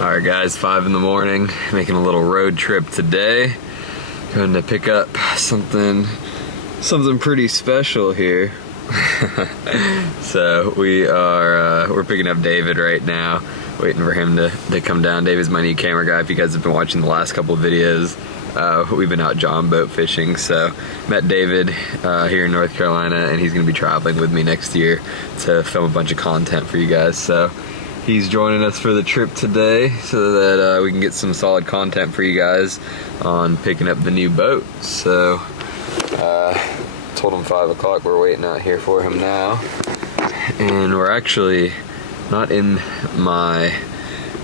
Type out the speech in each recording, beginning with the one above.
Alright guys, 5 in the morning, making a little road trip today. Going to pick up something pretty special here. So we're picking up David right now, waiting for him to come down. David's my new camera guy. If you guys have been watching the last couple of videos, we've been out John boat fishing. So met David here in North Carolina, and he's gonna be traveling with me next year to film a bunch of content for you guys. So he's joining us for the trip today so that we can get some solid content for you guys on picking up the new boat. So told him 5 o'clock, we're waiting out here for him now. And we're actually not in my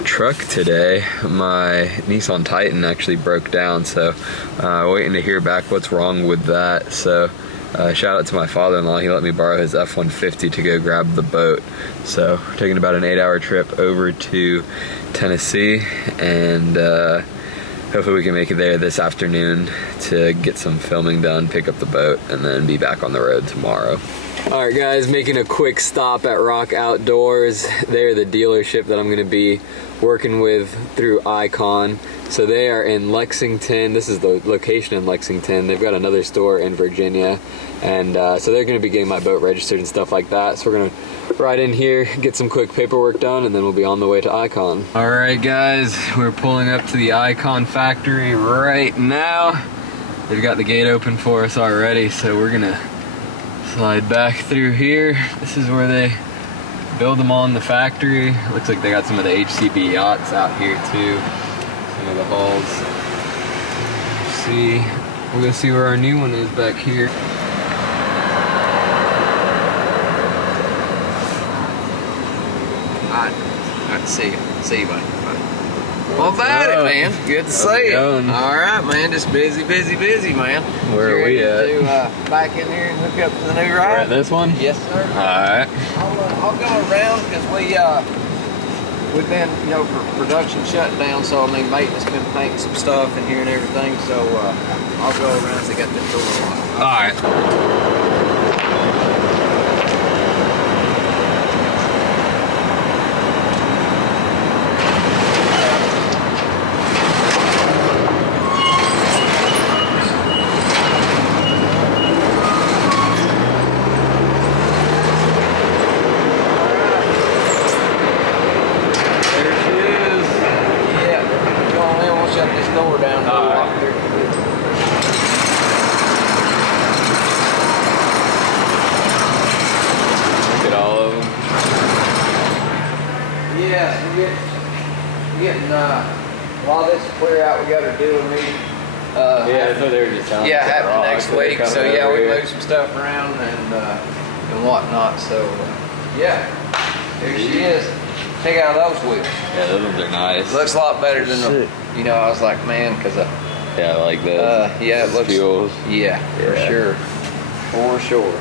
truck today. My Nissan Titan actually broke down, so waiting to hear back what's wrong with that. So shout out to my father-in-law. He let me borrow his F-150 to go grab the boat. So we're taking about an 8-hour trip over to Tennessee, and hopefully we can make it there this afternoon to get some filming done, pick up the boat, and then be back on the road tomorrow. Alright guys, making a quick stop at Rock Outdoors. They're the dealership that I'm going to be working with through iKon. So they are in Lexington. This is the location in Lexington. They've got another store in Virginia. And so they're going to be getting my boat registered and stuff like that. So we're going to ride in here, get some quick paperwork done, and then we'll be on the way to iKon. Alright guys, we're pulling up to the iKon factory right now. They've got the gate open for us already, so we're going to slide back through here. This is where they build them all in the factory. Looks like they got some of the HCB yachts out here too. Some of the hulls. We'll go see where our new one is back here. Alright, see you, buddy. Well, about it, man. Good to see you. All right, man. Just busy, man. Where are we at? To back in here and hook up to the new ride. We're at this one? Yes, sir. All right. I'll go around because we've been, for production shut down. So I mean, maintenance been painting some stuff in here and everything. So I'll go around as they got this door locked. All right. While this is clear out, we got to do a meeting. Yeah, so they were just telling us. Yeah, happening next week. So yeah, we here. moved some stuff around and whatnot. So yeah, there she is. Check out those wheels. Yeah, those ones are nice. Looks a lot better than the. I was like, man, because yeah, like this. Yeah, it looks. Fuels. Yeah, for sure. For sure.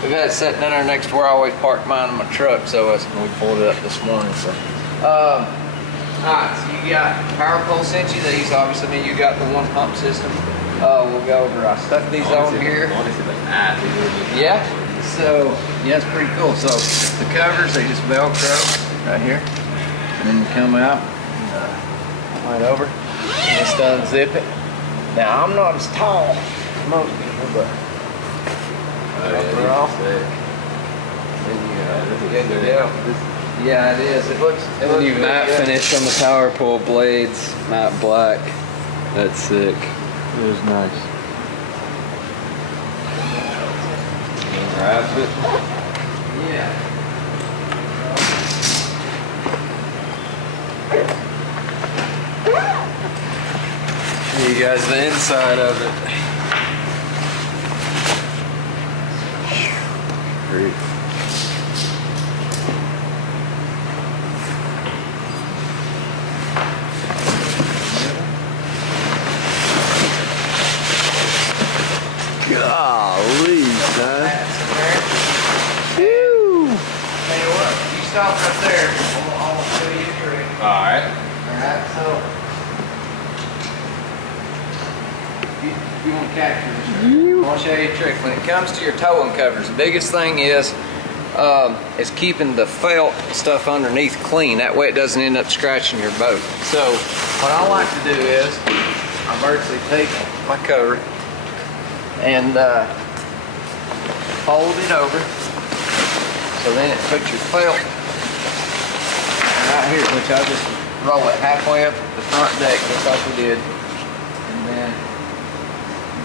We've had it sitting in there next to where I always park mine in my truck, so we pulled it up this morning. So, alright, so you got power pole sent you these. Obviously, I mean, you got the one pump system. We'll go over. I stuck these on here. Yeah. So yeah, it's pretty cool. So the covers, they just Velcro right here, and then you come out right over, and just unzip it. Now I'm not as tall as most people, but. Yeah, it is. It looks You matte finish on the power pole blades, matte black. That's sick. It was nice. Wrap it. Yeah. Show you guys the inside of it. Great. Golly, son. Woo! Tell you what, you stop right there. I'll show you a trick. Alright. Alright, so you want to capture this. I want to show you a trick. When it comes to your towing covers, the biggest thing is is keeping the felt stuff underneath clean. That way it doesn't end up scratching your boat. So what I like to do is I virtually take my cover and fold it over. So then it puts your felt right here, which I just roll it halfway up the front deck just like we did. And then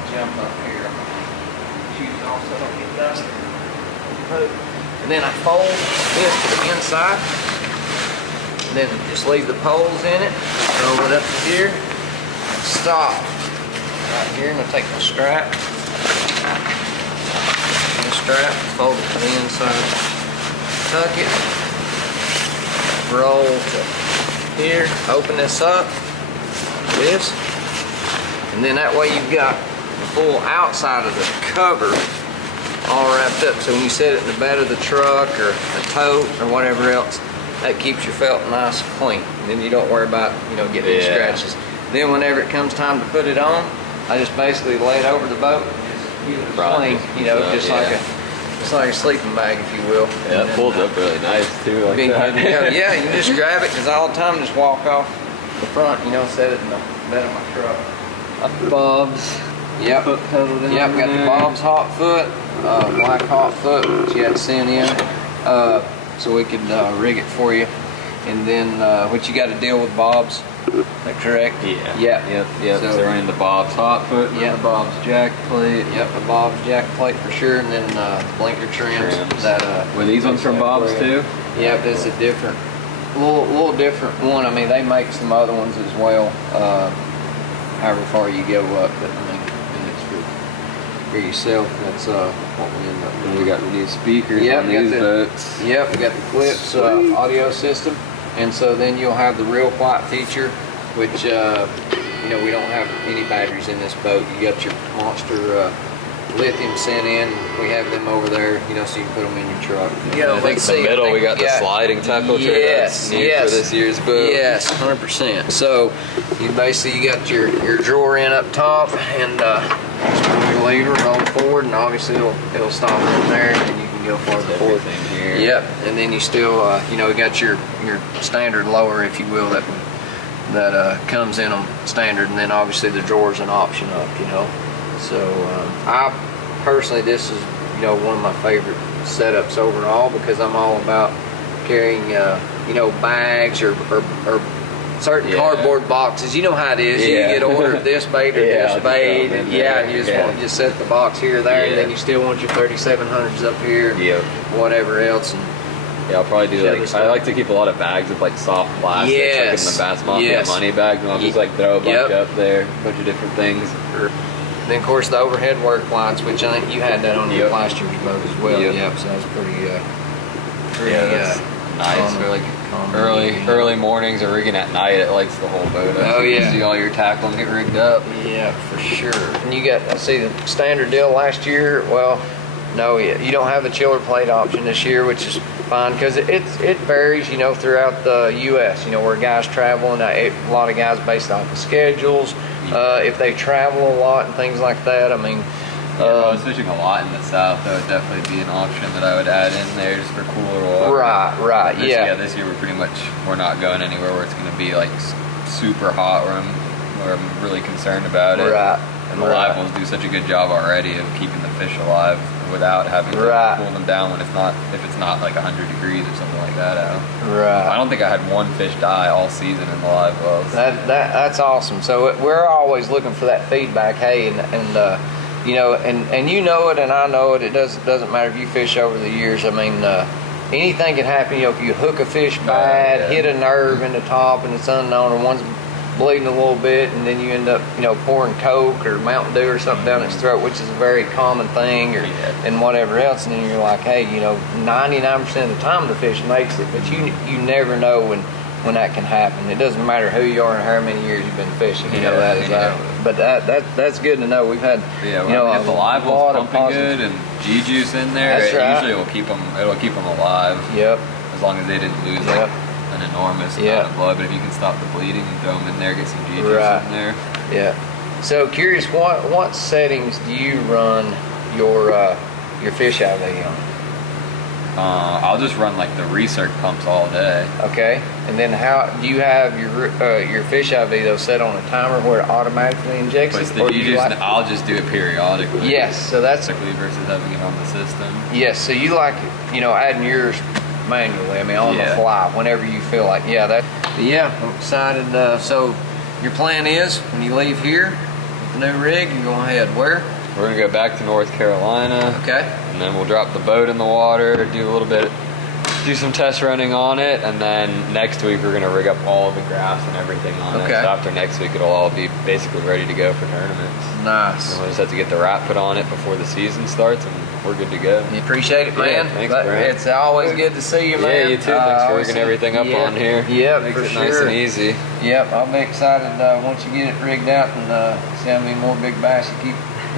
jump up here. Shoes off so I don't get dust. And then I fold this to the inside. And then just leave the poles in it. Roll it up to here. Stop. Right here, and I'll take the strap. And the strap, fold it to the inside. Tuck it. Roll to here. Open this up. This. And then that way you've got the full outside of the cover all wrapped up. So when you set it in the bed of the truck or the tote or whatever else, that keeps your felt nice and clean. And then you don't worry about, you know, getting any scratches. Then whenever it comes time to put it on, I just basically lay it over the boat and just give it a clean, you know, just like a sleeping bag, if you will. Yeah, it folds up really nice too. Like that. Yeah, you just grab it, because all the time just walk off the front, you know, set it in the bed of my truck. Bob's. Yep. Foot pedal down Yep, got the Bob's hot foot, black hot foot, which you had sent in, so we could rig it for you. And then what you got to deal with Bob's, is that correct? Yeah. Yep. So they're running the Bob's hot foot, and the Bob's jack plate. Yep, the Bob's jack plate for sure, and then blinker trims. That were these ones from Bob's too? Yep, it's a different, little different one. I mean, they make some other ones as well. However far you go up, but I mean, for yourself, that's what we end up doing. We got the new speakers on these boats. Yep, we got the Clips audio system, and so then you'll have the real quiet feature, which you know, we don't have any batteries in this boat. You got your monster lithium sent in. We have them over there, you know, so you can put them in your truck. Yeah, I think in the middle we got the sliding tackle tray that's new for this year's boat. Yes, 100%. So you basically, you got your drawer in up top, and your lever, roll forward, and obviously it'll stop right there, and you can go farther forward. Here. Yep, and then you still, you know, you got your standard lower, if you will, that comes in them standard, and then obviously the drawer's an option up, you know. So I personally, this is, you know, one of my favorite setups overall, because I'm all about carrying, you know, bags or certain cardboard boxes. You know how it is. You get ordered this bait or this bait, and you just want to just set the box here or there, and then you still want your 3700s up here, whatever else. And I'll probably do like, I like to keep a lot of bags of like soft plastic, like in the Bass Mafia money bag, and I'll just like throw a bunch up there, a bunch of different things. And then of course the overhead work lights, which I think you had that on your last year's boat as well. Yep. So that's pretty nice for like early mornings or rigging at night. It lights the whole boat up. Oh yeah. You can see all your tackle and get rigged up. Yeah, for sure. And you got, I see the standard deal last year. Well, no, you don't have the chiller plate option this year, which is fine, because it varies, you know, throughout the U.S. You know, where guys travel, and a lot of guys based off of schedules. If they travel a lot and things like that, I mean. If I was fishing a lot in the south, that would definitely be an option that I would add in there just for cooler water. Right, This year we're not going anywhere where it's going to be like super hot, where I'm really concerned about it. And the live ones do such a good job already of keeping the fish alive without having to cool them down when if it's not like 100 degrees or something like that out. I don't think I had one fish die all season in the live wells. That's awesome. So we're always looking for that feedback. Hey, and you know, and you know it, and I know it. It doesn't matter if you fish over the years. I mean, anything can happen. You know, if you hook a fish bad, hit a nerve in the top, and it's unknown, or one's bleeding a little bit, and then you end up, you know, pouring Coke or Mountain Dew or something down its throat, which is a very common thing, or and whatever else. And then you're like, hey, you know, 99% of the time the fish makes it, but you never know when that can happen. It doesn't matter who you are and how many years you've been fishing. You know that is but that's good to know. We've had you know, if the live one's pumping good and G-juice in there, usually it'll keep them alive. As long as they didn't lose like an enormous amount of blood. But if you can stop the bleeding and throw them in there, get some G-juice in there. So curious, what settings do you run your fish IV on? I'll just run like the recirc pumps all day. Okay. And then how do you have your fish IV though set on a timer where it automatically injects it? But I'll just do it periodically. Yes. So that's versus having it on the system. Yes. So you like, you know, adding yours manually. I mean, on the fly whenever you feel like. Yeah. But yeah. I'm excited. So your plan is when you leave here with the new rig, you're going to head where? We're gonna go back to North Carolina. Okay. And then we'll drop the boat in the water, do some test running on it, and then next week we're gonna rig up all of the graphs and everything on it. So after next week it'll all be basically ready to go for tournaments. Nice. And we'll just have to get the wrap put on it before the season starts and we're good to go. You appreciate it, man. Yeah, thanks, Brent. It's always good to see you, man. Yeah, you too. Thanks for rigging everything up on here. Yep, Makes for it sure. nice and easy. Yep, I'll be excited once you get it rigged out and see how many more big bass you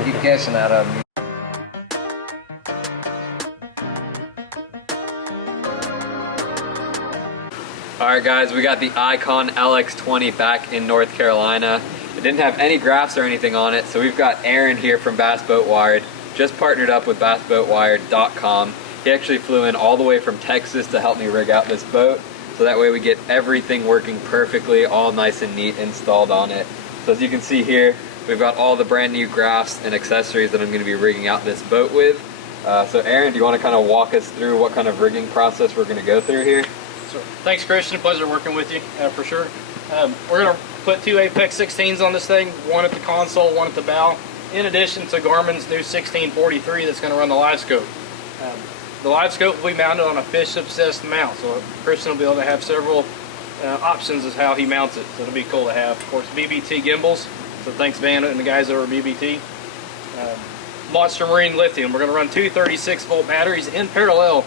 keep catching out of them. Alright guys, we got the iKon LX20 back in North Carolina. It didn't have any graphs or anything on it, so we've got Aaron here from Bass Boat Wired, just partnered up with bassboatwired.com. He actually flew in all the way from Texas to help me rig out this boat, so that way we get everything working perfectly, all nice and neat installed on it. So as you can see here, we've got all the brand new graphs and accessories that I'm going to be rigging out this boat with. So Aaron, do you want to kind of walk us through what kind of rigging process we're going to go through here? So, thanks Christian, pleasure working with you for sure. We're going to put 2 Apex 16s on this thing, one at the console, one at the bow, in addition to Garmin's new 1643 that's going to run the live scope. The live scope will be mounted on a fish-obsessed mount, so Christian will be able to have several options as how he mounts it, so it'll be cool to have. Of course, BBT gimbals, so thanks Van and the guys over at BBT. Monster Marine lithium, we're going to run 2 36-volt batteries in parallel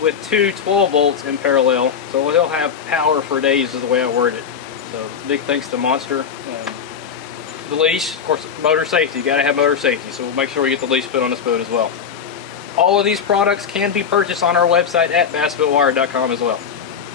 with 2 12 volts in parallel, so he'll have power for days is the way I word it. So big thanks to Monster. The leash, of course, motor safety, you got to have motor safety, so we'll make sure we get the leash put on this boat as well. All of these products can be purchased on our website at bassboatwired.com as well.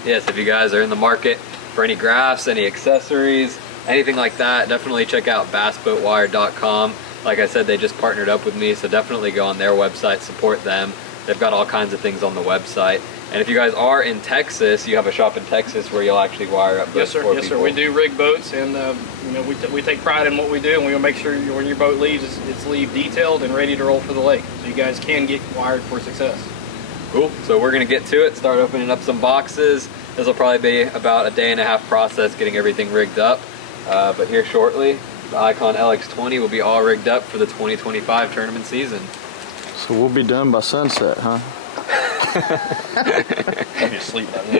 Yes, if you guys are in the market for any graphs, any accessories, anything like that, definitely check out bassboatwired.com. Like I said, they just partnered up with me, so definitely go on their website, support them. They've got all kinds of things on the website. And if you guys are in Texas, you have a shop in Texas where you'll actually wire up boats for people. Yes, sir. We do rig boats, and you know, we take pride in what we do, and we will make sure when your boat leaves, it's leave detailed and ready to roll for the lake, so you guys can get wired for success. Cool. So we're gonna get to it. Start opening up some boxes. This will probably be about a day-and-a-half process getting everything rigged up. But here shortly, the iKon LX20 will be all rigged up for the 2025 tournament season. So we'll be done by sunset, huh? I'll be asleep by then.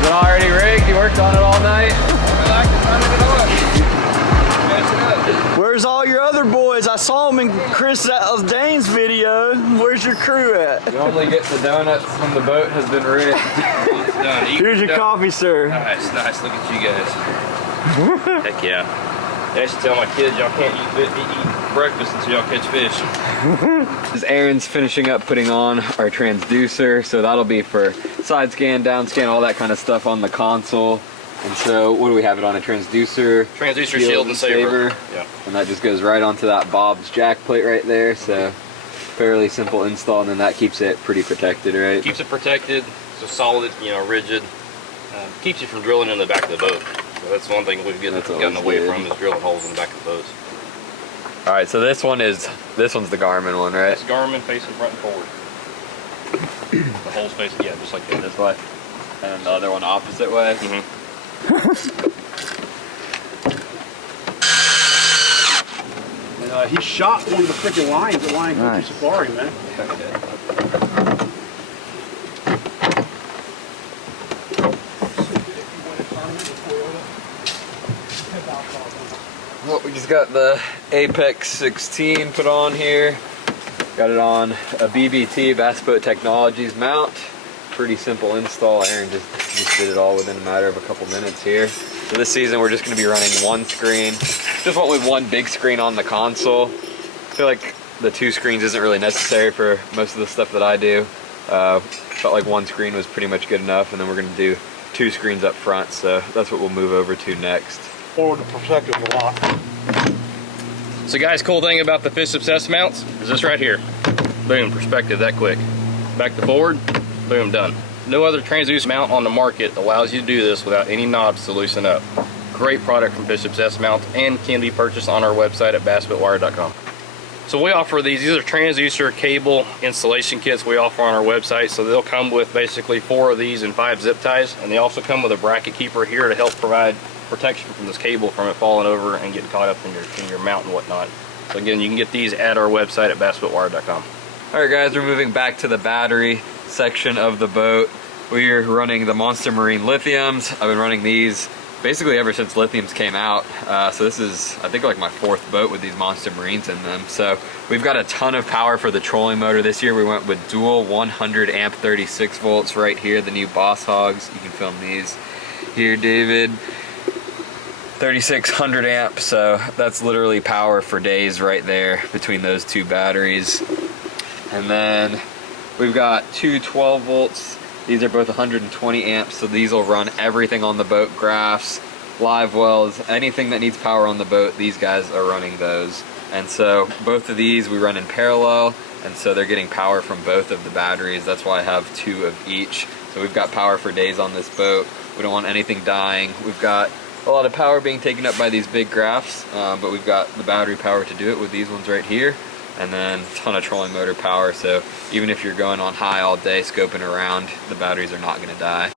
Is it already rigged? You worked on it all night? Where's all your other boys? I saw them in Chris Dane's video. Where's your crew at? You only get the donuts when the boat has been rigged. Done. Here's your coffee, sir. Nice. Look at you guys. Heck yeah. I should tell my kids y'all can't eat breakfast until y'all catch fish. As Aaron's finishing up putting on our transducer, so that'll be for side scan, down scan, all that kind of stuff on the console. And so, what do we have it on? A transducer, Transducer, shield, and saver. Yeah. And that just goes right onto that Bob's jack plate right there. So, fairly simple install, and then that keeps it pretty protected, right? Keeps it protected, so solid, you know, rigid. Keeps you from drilling in the back of the boat. So that's one thing we've gotten away from is drilling holes in the back of the boats. All right, so this one's the Garmin one, right? It's Garmin facing front and forward. The holes facing, yeah, just like that. This way, and the other one opposite way. Mm-hmm. He shot one of the freaking lines at Lion Country Safari, man. Well, we just got the Apex 16 put on here. Got it on a BBT, Bass Boat Technologies mount. Pretty simple install. Aaron just did it all within a matter of a couple minutes here. So this season we're just gonna be running one screen. Just went with one big screen on the console. I feel like the 2 screens isn't really necessary for most of the stuff that I do. Felt like one screen was pretty much good enough, and then we're gonna do 2 screens up front, so that's what we'll move over to next. Forward the perspective a lot. So guys, cool thing about the Fish Obsessed mounts is this right here. Boom, perspective that quick. Back to forward, boom, done. No other transducer mount on the market allows you to do this without any knobs to loosen up. Great product from Fish Obsessed mounts and can be purchased on our website at bassboatwire.com. So we offer these are transducer cable installation kits we offer on our website. So they'll come with basically 4 of these and 5 zip ties, and they also come with a bracket keeper here to help provide protection from this cable from it falling over and getting caught up in your mount and whatnot. So again, you can get these at our website at bassboatwire.com. All right guys, we're moving back to the battery section of the boat. We're running the Monster Marine lithiums. I've been running these basically ever since lithiums came out. So this is, I think, like my 4th boat with these Monster Marines in them. So we've got a ton of power for the trolling motor this year. We went with dual 100 amp 36 volts right here, the new Boss Hogs. You can film these here, David. 3600 amp, so that's literally power for days right there between those 2 batteries. And then we've got 2 12 volts. These are both 120 amps, so these will run everything on the boat, graphs, live wells, anything that needs power on the boat, these guys are running those. And so both of these we run in parallel, and so they're getting power from both of the batteries. That's why I have 2 of each. So we've got power for days on this boat. We don't want anything dying. We've got a lot of power being taken up by these big graphs, but we've got the battery power to do it with these ones right here. And then a ton of trolling motor power, so even if you're going on high all day scoping around, the batteries are not going to die.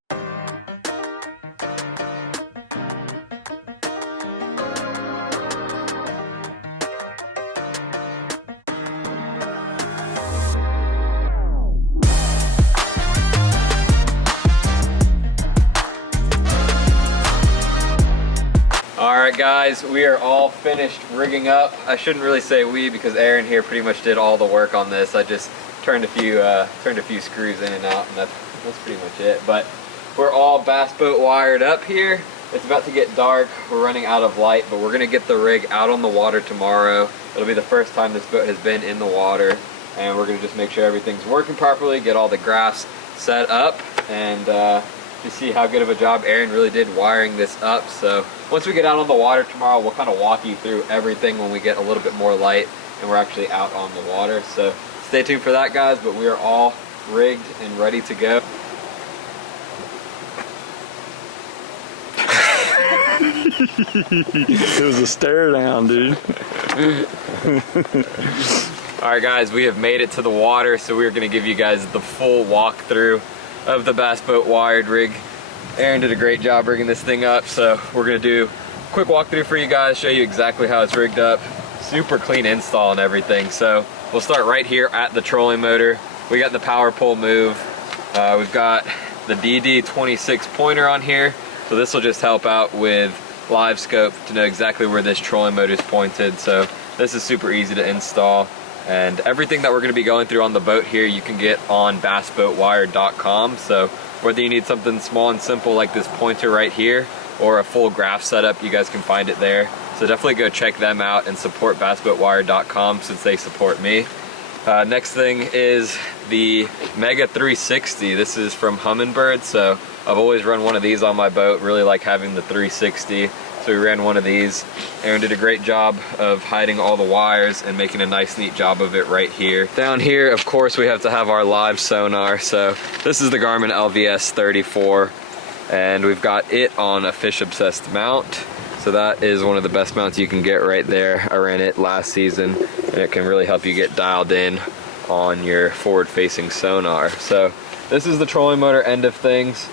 Alright guys, we are all finished rigging up. I shouldn't really say we because Aaron here pretty much did all the work on this. I just turned a few screws in and out, and that's pretty much it. But we're all bass boat wired up here. It's about to get dark. We're running out of light, but we're gonna get the rig out on the water tomorrow. It'll be the first time this boat has been in the water, and we're gonna just make sure everything's working properly, get all the graphs set up, and just see how good of a job Aaron really did wiring this up. So once we get out on the water tomorrow, we'll kind of walk you through everything when we get a little bit more light and we're actually out on the water. So stay tuned for that, guys, but we are all rigged and ready to go. It was a stare down, dude. All right, guys, we have made it to the water, so we're gonna give you guys the full walkthrough of the bass boat wired rig. Aaron did a great job rigging this thing up, so we're gonna do a quick walkthrough for you guys, show you exactly how it's rigged up. Super clean install and everything. So we'll start right here at the trolling motor. We got the power pole move. We've got the DD26 pointer on here, so this will just help out with live scope to know exactly where this trolling motor is pointed. So this is super easy to install. And everything that we're going to be going through on the boat here, you can get on bassboatwire.com. So whether you need something small and simple like this pointer right here, or a full graph setup, you guys can find it there. So definitely go check them out and support bassboatwire.com since they support me. Next thing is the Mega 360. This is from Humminbird. So I've always run one of these on my boat, really like having the 360. So we ran one of these. Aaron did a great job of hiding all the wires and making a nice neat job of it right here. Down here, of course, we have to have our live sonar. So this is the Garmin LVS 34, and we've got it on a Fish Obsessed mount. So that is one of the best mounts you can get right there. I ran it last season, and it can really help you get dialed in on your forward-facing sonar. So this is the trolling motor end of things.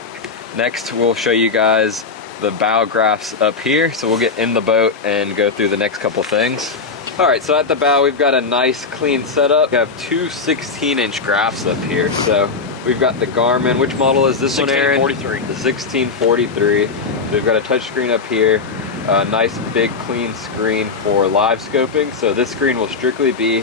Next, we'll show you guys the bow graphs up here. So we'll get in the boat and go through the next couple things. All right, so at the bow, we've got a nice clean setup. We have two 16-inch graphs up here. So we've got the Garmin, which model is this one, Aaron? 1643. The 1643. So we've got a touch screen up here, a nice big clean screen for live scoping. So this screen will strictly be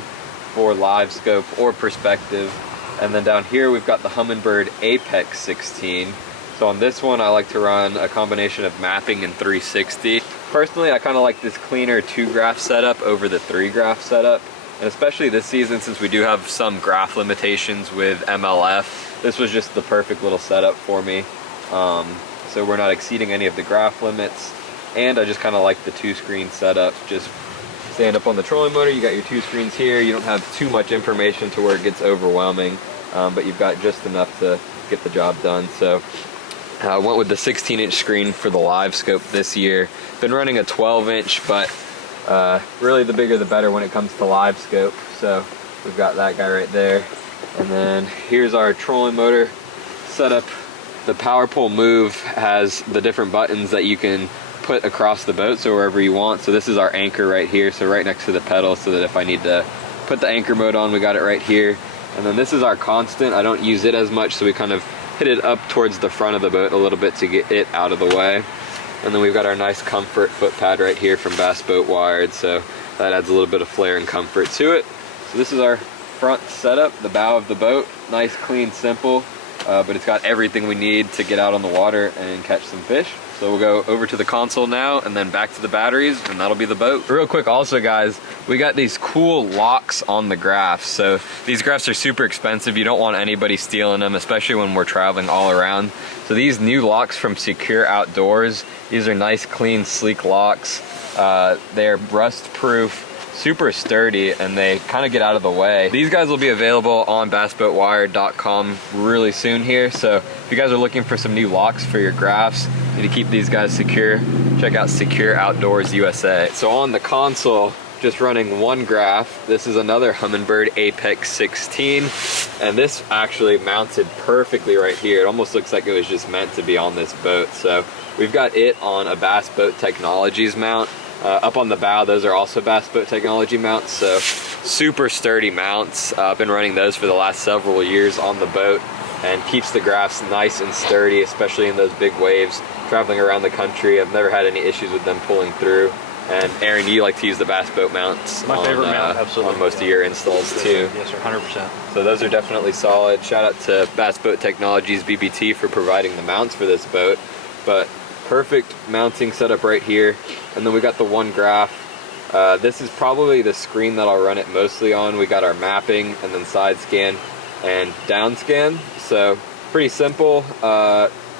for live scope or perspective. And then down here, we've got the Humminbird Apex 16. So on this one, I like to run a combination of mapping and 360. Personally, I kind of like this cleaner 2 graph setup over the 3 graph setup. And especially this season, since we do have some graph limitations with MLF, this was just the perfect little setup for me. So we're not exceeding any of the graph limits. And I just kind of like the 2 screen setup. Just stand up on the trolling motor, you got your 2 screens here. You don't have too much information to where it gets overwhelming, but you've got just enough to get the job done. So I went with the 16-inch screen for the live scope this year. Been running a 12-inch, but really the bigger the better when it comes to live scope. So we've got that guy right there. And then here's our trolling motor setup. The power pole move has the different buttons that you can put across the boat, so wherever you want. So this is our anchor right here, so right next to the pedal, so that if I need to put the anchor mode on, we got it right here. And then this is our constant. I don't use it as much, so we kind of hit it up towards the front of the boat a little bit to get it out of the way. And then we've got our nice comfort foot pad right here from Bass Boat Wired, so that adds a little bit of flair and comfort to it. So this is our front setup, the bow of the boat. Nice, clean, simple, but it's got everything we need to get out on the water and catch some fish. So we'll go over to the console now and then back to the batteries, and that'll be the boat. Real quick also, guys, we got these cool locks on the graphs. So these graphs are super expensive. You don't want anybody stealing them, especially when we're traveling all around. So these new locks from Secure Outdoors, these are nice, clean, sleek locks. They're rust proof, super sturdy, and they kind of get out of the way. These guys will be available on bassboatwire.com really soon here. So if you guys are looking for some new locks for your graphs, need to keep these guys secure, check out Secure Outdoors USA. So on the console, just running 1 graph. This is another Humminbird Apex 16, and this actually mounted perfectly right here. It almost looks like it was just meant to be on this boat. So we've got it on a Bass Boat Technologies mount. Up on the bow, those are also Bass Boat Technology mounts, so super sturdy mounts. I've been running those for the last several years on the boat, and keeps the graphs nice and sturdy, especially in those big waves. Traveling around the country, I've never had any issues with them pulling through. And Aaron, you like to use the Bass Boat mounts My favorite mount, absolutely. On most of your installs too. Yes, sir, 100%. So those are definitely solid. Shout out to Bass Boat Technologies BBT for providing the mounts for this boat. But perfect mounting setup right here. And then we got the 1 graph. This is probably the screen that I'll run it mostly on. We got our mapping and then side scan and down scan. So pretty simple.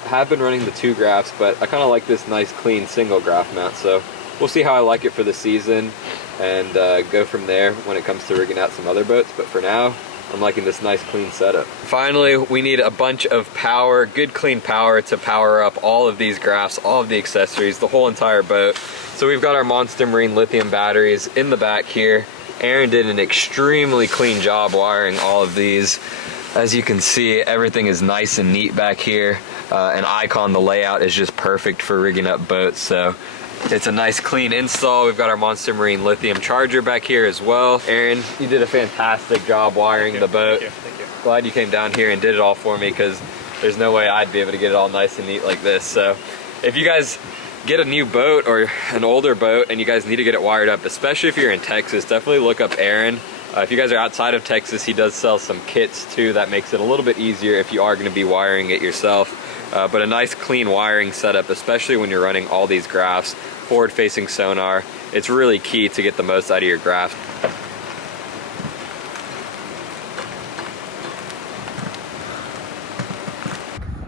Have been running the 2 graphs, but I kind of like this nice clean single graph mount. So we'll see how I like it for the season and go from there when it comes to rigging out some other boats. But for now, I'm liking this nice clean setup. Finally, we need a bunch of power, good clean power to power up all of these graphs, all of the accessories, the whole entire boat. So we've got our Monster Marine lithium batteries in the back here. Aaron did an extremely clean job wiring all of these. As you can see, everything is nice and neat back here. And iKon, the layout is just perfect for rigging up boats. So it's a nice clean install. We've got our Monster Marine lithium charger back here as well. Aaron, you did a fantastic job wiring the boat. Thank you. Glad you came down here and did it all for me, because there's no way I'd be able to get it all nice and neat like this. So if you guys get a new boat or an older boat and you guys need to get it wired up, especially if you're in Texas, definitely look up Aaron. If you guys are outside of Texas, he does sell some kits too. That makes it a little bit easier if you are going to be wiring it yourself. But a nice clean wiring setup, especially when you're running all these graphs, forward-facing sonar, it's really key to get the most out of your graph.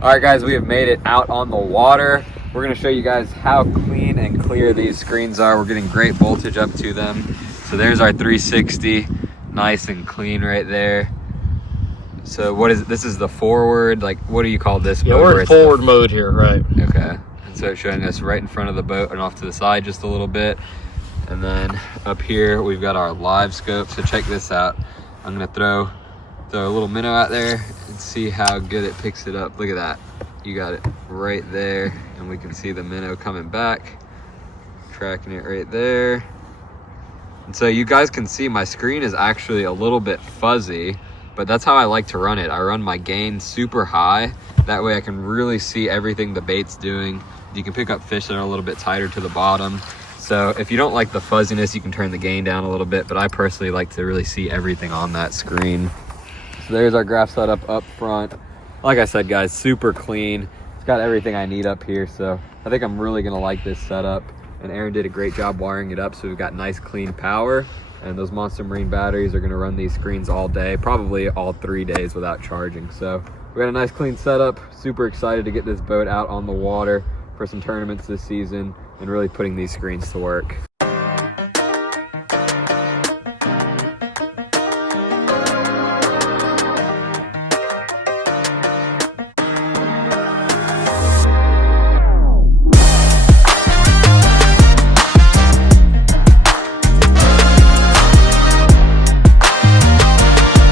Alright guys, we have made it out on the water. We're going to show you guys how clean and clear these screens are. We're getting great voltage up to them. So there's our 360, nice and clean right there. So what is it? This is the forward, like what do you call this mode? Yeah, we're in forward mode here, right? Okay. And so it's showing us right in front of the boat and off to the side just a little bit. And then up here we've got our live scope. So check this out. I'm gonna throw a little minnow out there and see how good it picks it up. Look at that. You got it right there, and we can see the minnow coming back, tracking it right there. And so you guys can see my screen is actually a little bit fuzzy, but that's how I like to run it. I run my gain super high. That way I can really see everything the bait's doing. You can pick up fish that are a little bit tighter to the bottom. So if you don't like the fuzziness, you can turn the gain down a little bit, but I personally like to really see everything on that screen. So there's our graph setup up front. Like I said, guys, super clean. It's got everything I need up here, so I think I'm really gonna like this setup. And Aaron did a great job wiring it up, so we've got nice clean power. And those Monster Marine batteries are gonna run these screens all day, probably all 3 days without charging. So we got a nice clean setup. Super excited to get this boat out on the water for some tournaments this season and really putting these screens to work.